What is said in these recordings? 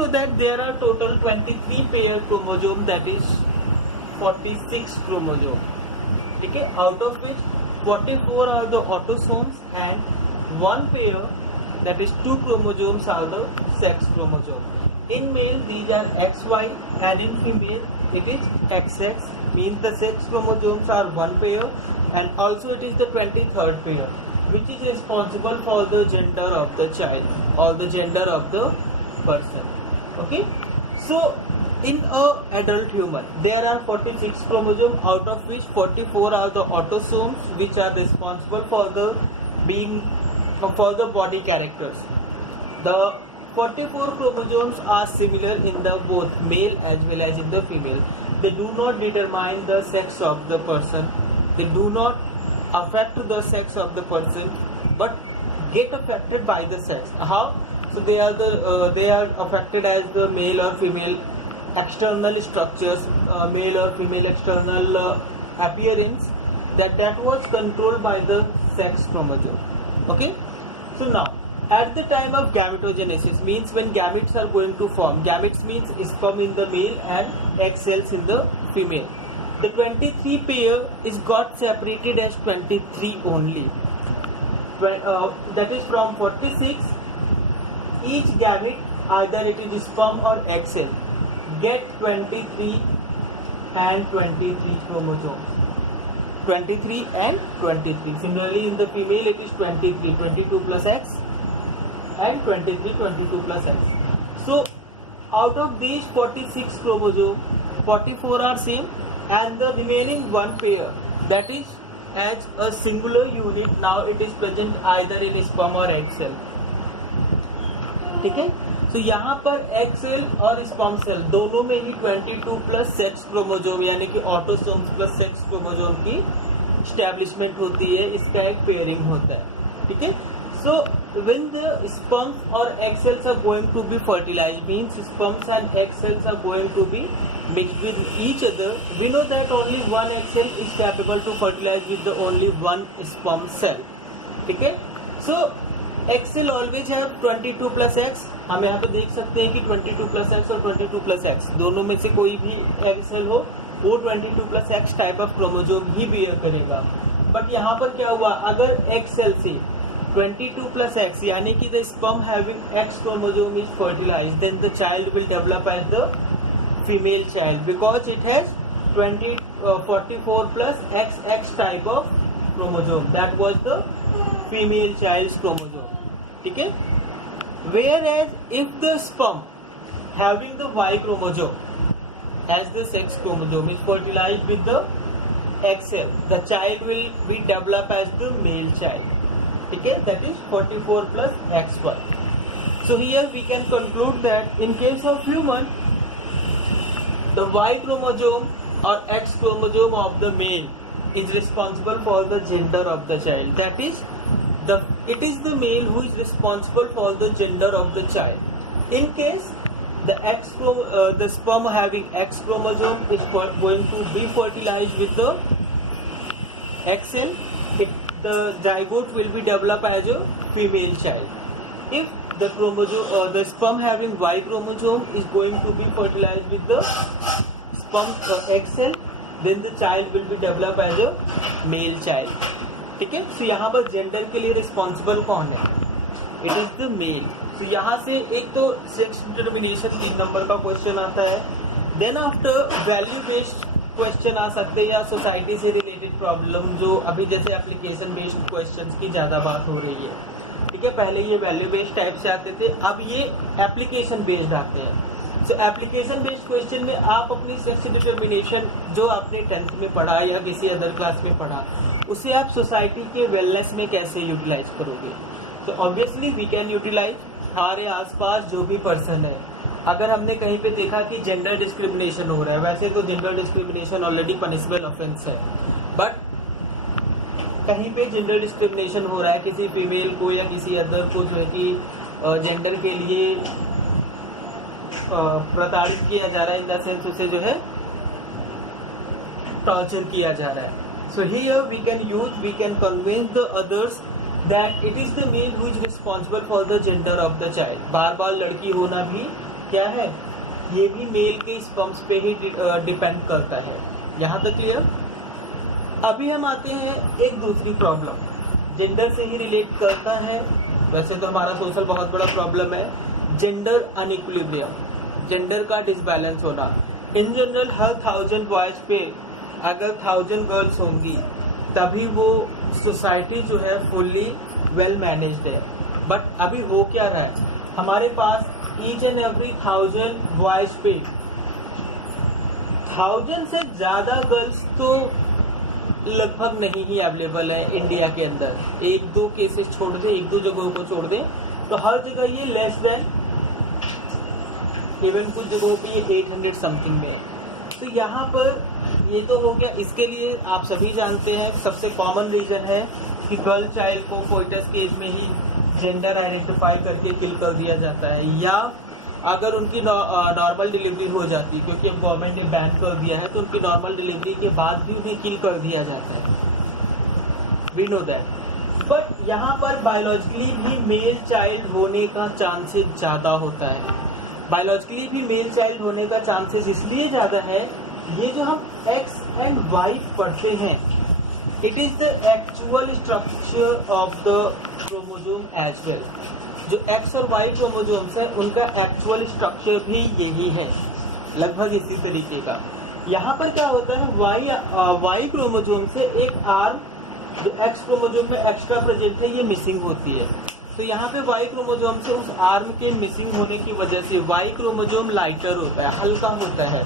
know that there are total 23 pair chromosome, that is 46 chromosome. Okay, out of which 44 are the autosomes and one pair, that is 2 chromosomes, are the sex chromosome. In male these are XY and in female it is XX, means the sex chromosomes are one pair and also it is the 23rd pair which is responsible for the gender of the child or the gender of the person. Okay, so in a adult human there are 46 chromosomes, out of which 44 are the autosomes which are responsible for the body characters. The 44 chromosomes are similar in the both male as well as in the female. They do not determine the sex of the person, they do not affect the sex of the person, but get affected by the sex. How? So they are affected as the male or female external structures, male or female external appearance, that was controlled by the sex chromosome. Okay, so now at the time of gametogenesis, means when gametes are going to form, gametes means sperm in the male and egg cells in the female, the 23 pair is got separated as 23 only. That is from 46, each gamete, either it is sperm or egg cell, get 23 and 23 chromosomes. 23 and 23. Similarly in the female it is 23, 22 plus X and 23, 22 plus X. So out of these 46 chromosomes, 44 are same and the remaining one pair, that is as a singular unit, now it is present either in sperm or egg cell. ठीक है, तो यहाँ पर egg cell और sperm cell दोनों में ही 22 plus sex chromosome यानी कि ऑटोसोम्स प्लस सेक्स क्रोमोजोम की स्टैब्लिशमेंट होती है, इसका एक पेयरिंग होता है. ठीक है, सो व्हेन द स्पर्म्स और egg cells are going to be fertilised, means sperms and egg cells are going to be mixed with each other, we know that only one egg cell is capable to fertilize with the only one sperm cell. ठीक है, so egg cell always have 22 plus X. हम यहाँ पे देख सकते हैं कि 22 plus X और 22 plus X दोनों में से कोई भी egg cell हो वो 22 plus X type of chromosome ही बियर करेगा. बट यहाँ पर क्या हुआ, अगर egg cell से 22 plus X यानी कि the sperm having X chromosome is fertilized, then the child will develop as the female child because it has 44 plus XX type of chromosome. That was the female child's chromosome. ठीक है, whereas if the sperm having the Y chromosome as the sex chromosome is fertilized with the egg cell, the child will be developed as the male child. ठीक है, that is 44 plus XY. So here we can conclude that in case of human, the Y chromosome or X chromosome of the male is responsible for the gender of the child. That is, it is the male who is responsible for the gender of the child. In case the sperm having X chromosome is going to be fertilized with the egg cell, the zygote will be developed as a female child. If the sperm having Y chromosome is going to be fertilized with the sperm egg cell, then the child will be developed as a male child. ठीक है, so यहाँ पर gender के लिए responsible कौन है, it is the mail. तो यहाँ से एक तो सेक्स डिटर्मिनेशन 3 नंबर का क्वेश्चन आता है, then after value based question आ सकते हैं या सोसाइटी से रिलेटेड प्रॉब्लम, जो अभी जैसे एप्लीकेशन बेस्ड क्वेश्चंस की ज़्यादा बात हो रही है. ठीक है, पहले ये वैल्यू बेस्ड टाइप से आते थे, अब ये एप्लीकेशन बेस्ड आते हैं. सो एप्लीकेशन बेस्ड क्वेश्चन में आप अपनी सेक्स डिटर्मिनेशन जो आपने 10th में पढ़ा या किसी अदर क्लास में पढ़ा, उसे आप सोसाइटी के वेलनेस में कैसे यूटिलाइज करोगे. तो ऑब्वियसली वी कैन यूटिलाइज हमारे आसपास जो भी पर्सन है. अगर हमने कहीं पे देखा कि जेंडर डिस्क्रिमिनेशन हो रहा है, वैसे तो gender discrimination already punishable offence है, बट कहीं पे जेंडर डिस्क्रिमिनेशन हो रहा है, किसी फीमेल को या किसी अदर को जो है कि जेंडर के लिए प्रताड़ित किया जा रहा है, इन द सेंस उसे जो है टॉर्चर किया जा रहा है. So here we can convince the others that it is the male who is responsible for the gender of the child. बार बार लड़की होना भी क्या है, ये भी मेल के स्पर्म्स पे ही डिपेंड करता है। यहाँ तक क्लियर। अभी हम आते हैं एक दूसरी प्रॉब्लम, जेंडर से ही रिलेट करता है। वैसे तो हमारा सोशल बहुत बड़ा प्रॉब्लम है, जेंडर अनइक्विलिब्रियम, जेंडर का डिसबैलेंस होना। इन जनरल हर 1000 बॉयज पे अगर 1000 गर्ल्स होंगी तभी वो सोसाइटी जो है फुल्ली वेल मैनेज्ड है। बट अभी हो क्या रहा है, हमारे पास ईच एंड एवरी 1000 बॉयज पे 1000 से ज़्यादा गर्ल्स तो लगभग नहीं ही अवेलेबल है इंडिया के अंदर। एक दो केसेस छोड़ दें, एक दो जगहों को छोड़ दें, तो हर जगह ये लेस देन, इवन कुछ जगहों पे ये 800 समथिंग में है। तो यहाँ पर ये तो हो गया। इसके लिए आप सभी जानते हैं सबसे कॉमन रीज़न है कि गर्ल चाइल्ड को फोइटस स्टेज में ही जेंडर आइडेंटिफाई करके किल कर दिया जाता है, या अगर उनकी नॉर्मल डिलीवरी हो जाती है, क्योंकि अब गवर्नमेंट ने बैन कर दिया है, तो उनकी नॉर्मल डिलीवरी के बाद भी उन्हें किल कर दिया जाता है। We know that. बट यहाँ पर बायोलॉजिकली भी मेल चाइल्ड होने का चांसेस ज़्यादा होता है। बायोलॉजिकली भी मेल चाइल्ड होने का चांसेस इसलिए ज़्यादा है, ये जो हम एक्स एंड वाई पढ़ते हैं, it is the actual structure of the chromosome as well. जो एक्स और वाई क्रोमोसोम्स है उनका एक्चुअल स्ट्रक्चर भी यही है, लगभग इसी तरीके का। यहाँ पर क्या होता है, वाई क्रोमोसोम से एक आर्म जो एक्स क्रोमोसोम में एक्स्ट्रा प्रेजेंट है ये मिसिंग होती है। तो यहाँ पे वाई क्रोमोसोम से उस आर्म के मिसिंग होने की वजह से वाई क्रोमोसोम लाइटर होता है, हल्का होता है।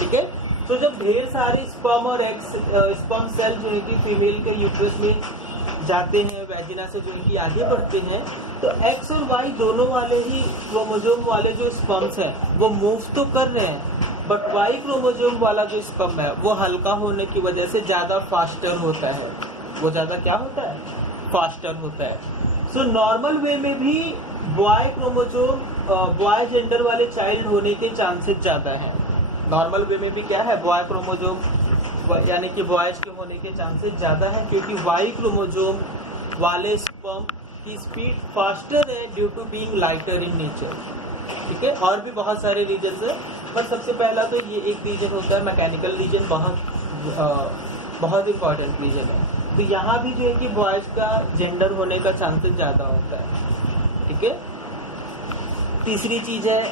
ठीक है। तो जब ढेर सारे स्पर्म और स्पर्म सेल जो है कि फीमेल के यूट्रस में जाते हैं, वैजिना से जो है कि आगे बढ़ते हैं, तो एक्स और वाई दोनों वाले ही क्रोमोसोम वाले जो स्पर्म्स हैं वो मूव तो कर रहे हैं, बट वाई क्रोमोसोम वाला जो स्पर्म है वो हल्का होने की वजह से ज़्यादा फास्टर होता है। वो ज़्यादा क्या होता है, फास्टर होता है। सो नॉर्मल वे में भी बॉय क्रोमोसोम, बॉय जेंडर वाले चाइल्ड होने के चांसेस ज़्यादा हैं। नॉर्मल वे में भी क्या है, बॉय क्रोमोसोम यानी कि बॉयज के होने के चांसेस ज़्यादा है, क्योंकि वाई क्रोमोसोम वाले स्पर्म की स्पीड फास्टर है due to being lighter in nature. ठीक है। और भी बहुत सारे रीजन है, पर सबसे पहला तो ये एक रीजन होता है मैकेनिकल रीजन, बहुत इंपॉर्टेंट रीजन है। तो यहाँ भी जो है कि बॉयज का जेंडर होने का चांसेस ज़्यादा होता है। ठीक है। तीसरी चीज है,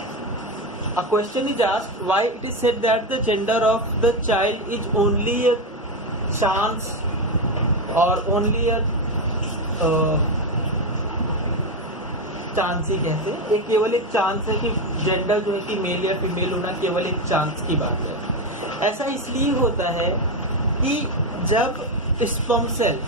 a question is asked why it is said that the gender of the child is only a chance or only a chance ही कहते हैं, ये केवल एक चांस है कि जेंडर जो है कि मेल या फीमेल होना केवल एक चांस की बात है। ऐसा इसलिए होता है कि जब स्पर्म सेल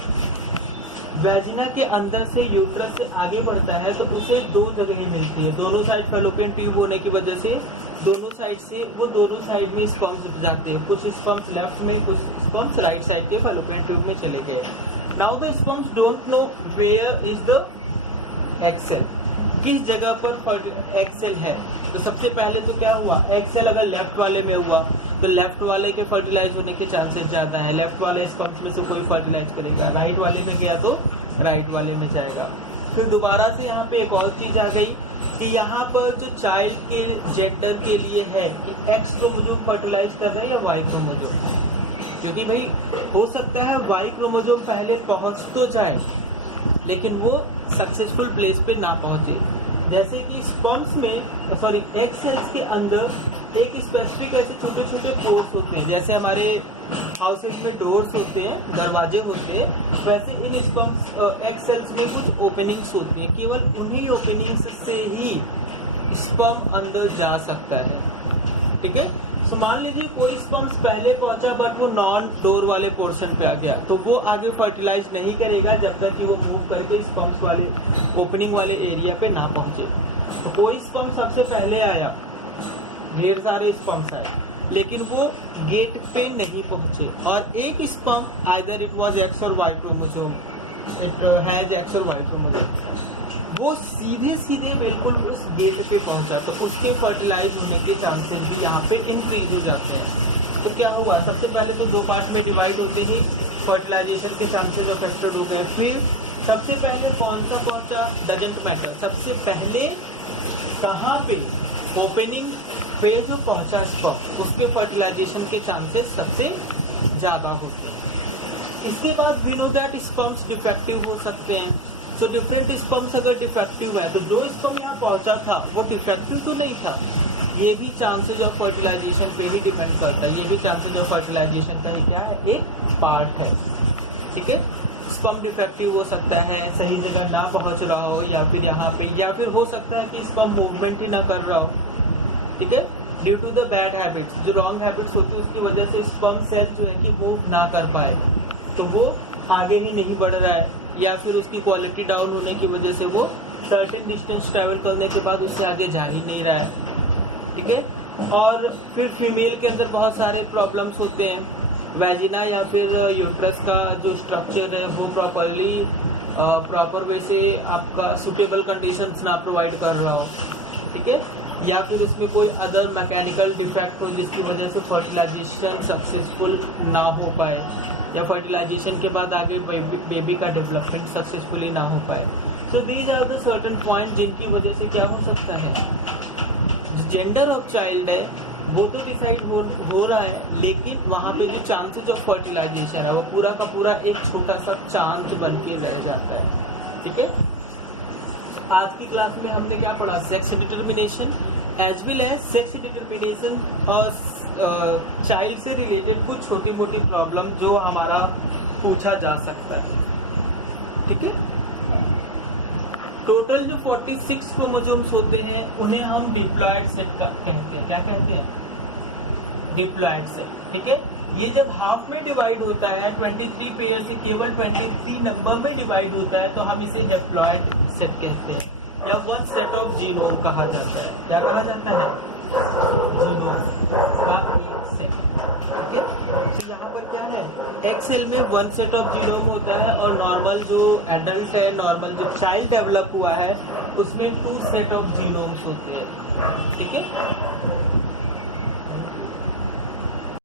वैजिना के अंदर से यूट्रस से आगे बढ़ता है तो उसे दो जगह ही मिलती है, दोनों साइड फैलोपियन ट्यूब होने की वजह से दोनों साइड से वो दोनों साइड में स्पर्म्स जाते हैं। कुछ स्पर्म्स लेफ्ट में, कुछ स्पर्म्स राइट साइड के फैलोपियन ट्यूब में चले गए। Now the sperms don't know where is the egg cell, किस जगह पर एग सेल है। तो सबसे पहले तो क्या हुआ, एग सेल अगर लेफ्ट वाले में हुआ तो लेफ्ट वाले के फर्टिलाइज होने के चांसेस ज़्यादा है, लेफ्ट वाले स्पर्म्स में से कोई फर्टिलाइज करेगा। राइट वाले में गया तो राइट वाले में जाएगा। फिर दोबारा से यहाँ पे एक और चीज़ आ गई कि यहाँ पर जो चाइल्ड के जेंडर के लिए है कि एक्स क्रोमोसोम फर्टिलाइज कर रहा है या वाई क्रोमोसोम, क्योंकि भाई हो सकता है वाई क्रोमोसोम पहले पहुँच तो जाए लेकिन वो सक्सेसफुल प्लेस पे ना पहुँचे। जैसे कि स्पर्म्स में एग सेल्स के अंदर एक स्पेसिफिक ऐसे छोटे छोटे पोर्स होते हैं, जैसे हमारे हाउसेज में डोर्स होते हैं, दरवाजे होते हैं, वैसे इन स्पर्म्स एग सेल्स में कुछ ओपनिंग्स होती हैं। केवल उन्हीं ओपनिंग्स से ही स्पर्म अंदर जा सकता है। ठीक है। तो मान लीजिए कोई स्पर्म्स पहले पहुंचा बट वो नॉन डोर वाले पोर्शन पे आ गया, तो वो आगे फर्टिलाइज नहीं करेगा जब तक कि वो मूव करके स्पर्म्स वाले ओपनिंग वाले एरिया पे ना पहुंचे। तो कोई स्पर्म सबसे पहले आया, ढेर सारे स्पर्म्स आए, लेकिन वो गेट पे नहीं पहुंचे, और एक sperm either it was X और Y chromosome, it has X और वाई क्रोमोसोम, वो सीधे सीधे बिल्कुल उस गेट पे पहुंचा, तो उसके फर्टिलाइज होने के चांसेस भी यहाँ पे इंक्रीज हो जाते हैं। तो क्या हुआ, सबसे पहले तो दो पार्ट में डिवाइड होते ही फर्टिलाइजेशन के चांसेस अफेक्टेड हो गए। फिर सबसे पहले कौन सा पहुंचा डजंट मैटर, सबसे पहले कहाँ पे ओपनिंग फेज जो पहुंचा स्पर्म, उसके फर्टिलाइजेशन के चांसेस सबसे ज्यादा होते हैं। इसके बाद we know that sperms defective हो सकते हैं। सो डिफरेंट स्पर्म्स अगर डिफेक्टिव है तो जो स्पर्म यहाँ पहुंचा था वो डिफेक्टिव तो नहीं था, ये भी चांसेज ऑफ फर्टिलाइजेशन पे ही डिपेंड करता है। ये भी चांसेज ऑफ फर्टिलाइजेशन का ही क्या है, एक पार्ट है। ठीक है, स्पर्म डिफेक्टिव हो सकता है, सही जगह ना पहुंच रहा हो, या फिर यहाँ पे, या फिर हो सकता है कि स्पर्म मूवमेंट ही ना कर रहा हो। ठीक है, due to the bad habits, जो रॉन्ग हैबिट्स होती है उसकी वजह से स्पर्म सेल जो है कि मूव ना कर पाए, तो वो आगे ही नहीं बढ़ रहा है, या फिर उसकी क्वालिटी डाउन होने की वजह से वो सर्टेन डिस्टेंस ट्रैवल करने के बाद उससे आगे जा ही नहीं रहा है। ठीक है, और फिर फीमेल के अंदर बहुत सारे प्रॉब्लम्स होते हैं, वैजिना या फिर यूट्रस का जो स्ट्रक्चर है वो प्रॉपर वे से आपका सुटेबल कंडीशंस ना प्रोवाइड कर रहा हो। ठीक है, या फिर उसमें कोई अदर मैकेनिकल डिफेक्ट हो जिसकी वजह से फर्टिलाइजेशन सक्सेसफुल ना हो पाए, या फर्टिलाइजेशन के बाद आगे बेबी का डेवलपमेंट सक्सेसफुली ना हो पाए। So these are the certain point जिनकी वजह से क्या हो सकता है, जेंडर ऑफ चाइल्ड है वो तो डिसाइड हो रहा है, लेकिन वहाँ पे जो चांसेस ऑफ फर्टिलाइजेशन है वो पूरा का पूरा एक छोटा सा चांस बन के रह जाता है। ठीक है, आज की क्लास में हमने क्या पढ़ा, sex determination as well as sex determination और चाइल्ड से रिलेटेड कुछ छोटी मोटी प्रॉब्लम जो हमारा पूछा जा सकता है। ठीक है, टोटल जो 46 क्रोमोसोम्स होते हैं उन्हें हम डिप्लॉयड सेट कहते हैं। क्या कहते हैं, डिप्लॉयड सेट। ठीक है, ये जब हाफ में डिवाइड होता है 23 पेयर से केवल 23 नंबर में डिवाइड होता है तो हम इसे डिप्लॉयड सेट कहते हैं, या वन सेट ऑफ जीनोम कहा जाता है। क्या कहा जाता है, जीनोम का एक सेट। ठीक है, तो यहाँ पर क्या है, एक सेल में वन सेट ऑफ जीनोम होता है, और नॉर्मल जो एडल्ट है, नॉर्मल जो चाइल्ड डेवलप हुआ है उसमें 2 सेट ऑफ जीनोम्स होते हैं। ठीक है,